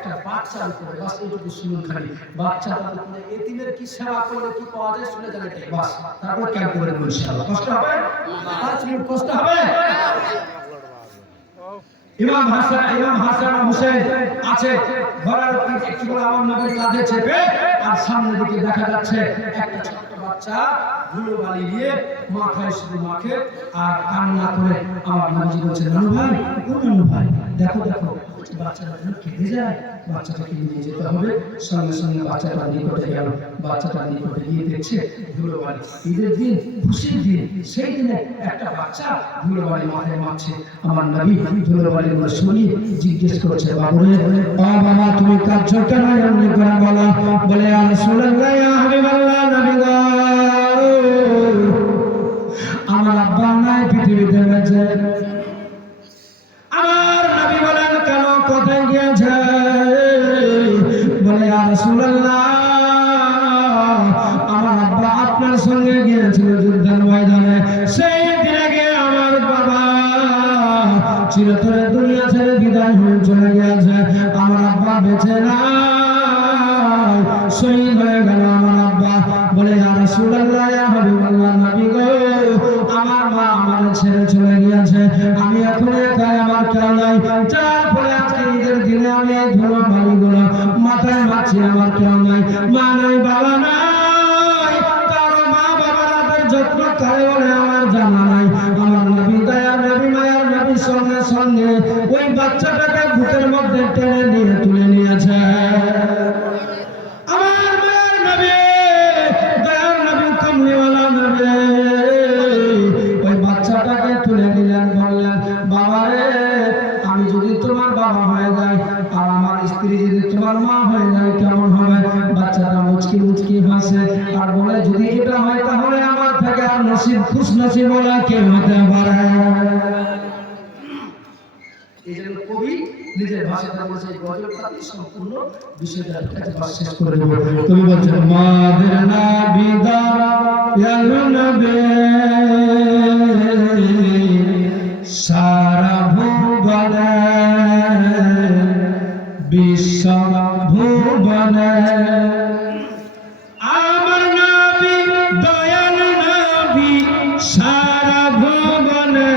একটা বাচ্চার উপরে, বাস এইটুকু শুনুন খালি। বাচ্চাটার উপরে এতিমের কি সেবা করলে কি পাওয়া যায় শুনে যান এটাই বাস। তারপর ক্যাম্প করে দেবো ইনশাআল্লাহ। কষ্ট হবে? 5 মিনিট কষ্ট হবে? ইমাম হাসান হুসেন আছে ঘোড়ার উপরে, একটু করে আমার নবীর কাঁধে চেপে, আর সামনের দিকে দেখা যাচ্ছে একটা ছোট্ট বাচ্চা ধুলো বালি নিয়ে মাথায় শুধু মাখে আর কান্না করে। আমার নবী বলছে, নানু ভাই, ও নানু ভাই, দেখো দেখো বাচ্চাটা কেঁদে যায়, বাচ্চাটাকে নিয়ে যেতে হবে। সঙ্গে সঙ্গে বাচ্চাটা নিকটে গেল, বাচ্চাটা নিকটে গিয়ে দেখছে ধুলো বালি। ঈদের দিন, খুশির দিন, সেই দিনে একটা বাচ্চা ধুলো বালি মাথায় মাখছে। আমার নবী ধুলো বালি গুলো শুনিয়ে জিজ্ঞেস করছে, বাবুরে, ও বাবা, তুমি কাঁদছো কেন? এমনি করে বলো। বলে, ইয়া রাসূলুল্লাহ, ইয়া হাবিবাল্লাহ, নবী গো, আমার আব্বা নাই, পৃথিবীতে বেঁচে। আমার নবী বলেন, কেন, কোথায় গিয়েছে? বলে, ইয়া রাসূলুল্লাহ, আমার আব্বা আপনার সঙ্গে গিয়েছিল যুদ্ধের ময়দানে। সেই দিনে গিয়ে আমার বাবা চিরতরে দুনিয়া ছেড়ে বিদায় হয়ে চলে গিয়েছে। আমার আব্বা বেঁচে নাই, শহীদ হয়ে গেল আমার আব্বা। বলে, ইয়া রাসূলুল্লাহ, ইয়া হাবিবাল্লাহ, নবী গো, আমার মা আমার ছেড়ে চলে গিয়েছে, আমি এখন একাই, আমার কেউ নাই। তারপরে আজকে ঈদের দিনে আমি এই ধুলো বালিগুলো মাথায় মাখছি, আমার কেউ নাই, মা নাই, বাবা নাই, কারো মা বাবা রাতের যত্ন করে বলে আমার জানা নাই। আমার নবী, দয়ার নবী, মায়ার নবী সঙ্গে সঙ্গে ওই বাচ্চাটাকে বুকের মধ্যে টেনে নিয়ে তুলে নিয়েছে। আমার মায়ের নবী, দয়ার নবী, কমলিওয়ালা নবী ওই বাচ্চাটাকে তুলে নিলেন, বললেন, বাবা রে, আমি যদি তোমার বাবা হয়ে যাই আর আমার স্ত্রী যদি তোমার মা হয়ে যায় কেমন হবে? বাচ্চাটা মুচকি মুচকি হাসে আর বলে, যদি এটা হয় তাহলে আমার থেকে আর নসিব, খুশ নসিব বলা কেউ হতে পারে। এই জন্য কবি নিজের ভাষাতে বলছে, গজলটাকে সম্পূর্ণ বিষয়টা শেষ করে দেব। কবি বলছেন, মাদের নাবিদা ইয়া নবী, সারা ভুবনে বিশ্ব ভুবনে আমার নবী, দয়াল নবী, সারা ভুবনে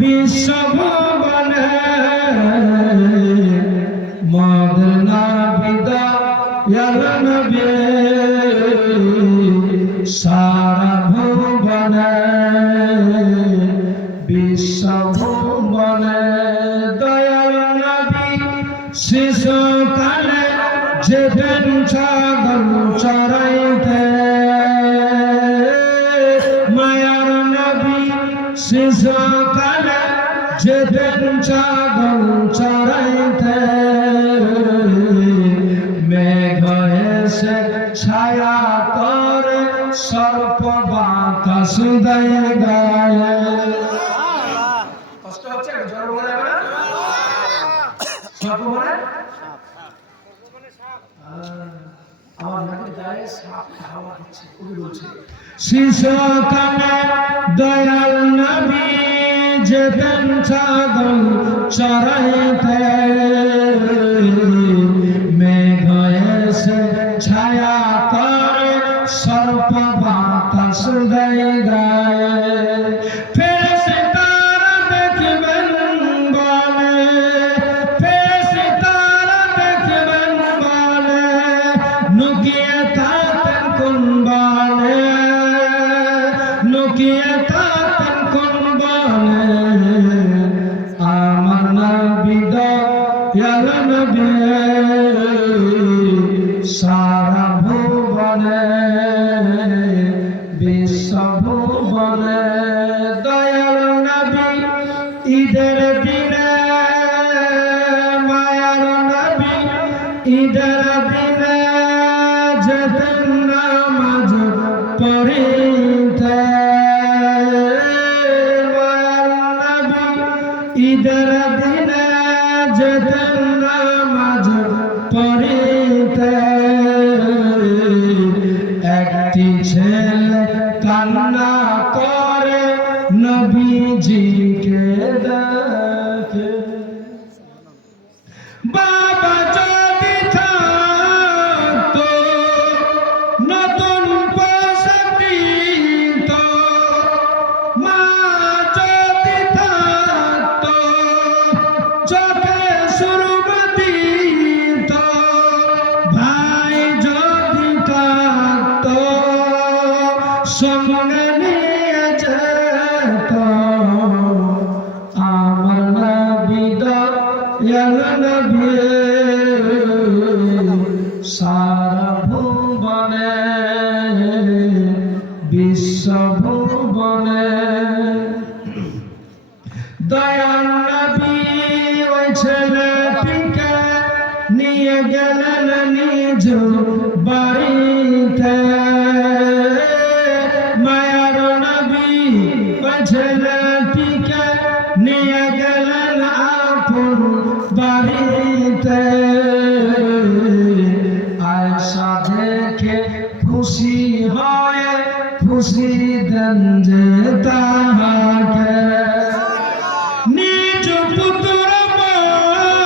বিশ্ব ভুবনে মাদের নাবিদা ইয়া নবী, সারা ভুবনে বিশ্ব ভুবনে দয়াল নবী শিশুকালে যেতেন ছাগল চরাইতে, মায়ার নবী শিশুকালে যেতেন ছাগল চরাইতে, মেঘ এসে ছায়া করে সর্প বাতাস দেয় গায়ে। কষ্ট হচ্ছে? জোর বলে সর্প বলে আমার নাকি গায়ে সাপ হাওয়া হচ্ছে। কবি বলছে, শিশুকালে দয়াল নবী যেতেন ছাগল চরাইতে, মেঘ এসে ছায়া করে সর্প বাতাস দেয় গায়ে। ফেরেশতারা দেখবেন বলে, ফেরেশতারা দেখবেন বলে, নুকিয়ে থাকেন কোন বলে, নুকিয়ে থাকেন কোন বলে, আমার নবী দয়াল নবী, সারা ভুবনে বিশ্ব ভুবনে দয়াল নবী, ঈদের দিনে মায়ার নবী, ঈদের দিনে যেতেন নামাজ পড়িতে, মায়ার নবী ঈদের দিনে যেতেন নামাজ পড়িতে, একটি ছেলে কান্না করে নবীজিকে দেখে, বাবা যদি থাকতো নতুন পোশাক দিত, মা যদি থাকতো চোখে সুরমা দিত, ভাই যদি থাকতো সঙ্গে নিয়ে যেত, আমার নবী দয়াল নবী সারা ভুবনে বিশ্ব ভুবনে দয়াল নবী ওই ছেলেটিকে নিয়ে গেলেন নিজ বাড়িতে, মায়ার নবী ওই ছেলেটিকে নিয়ে গেলেন আপন বাড়িতে। আয়েশা দেখে খুশি হয়ে খুশি দেন যে তাহাকে, নিজ পুত্র বলে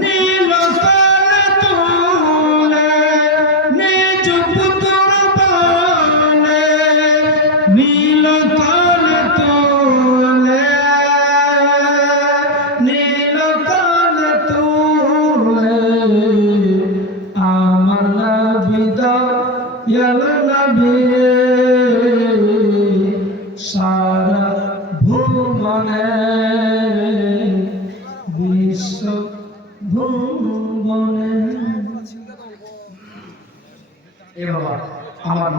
নীল কালে তুলে, নিজ পুত্র বলে নীল কালে তুলে, নীল কালে তুলে আমার নবী দয়াল নবী সারা ভুবনে বিশ্ব ভুবনে। এ বাবা আমার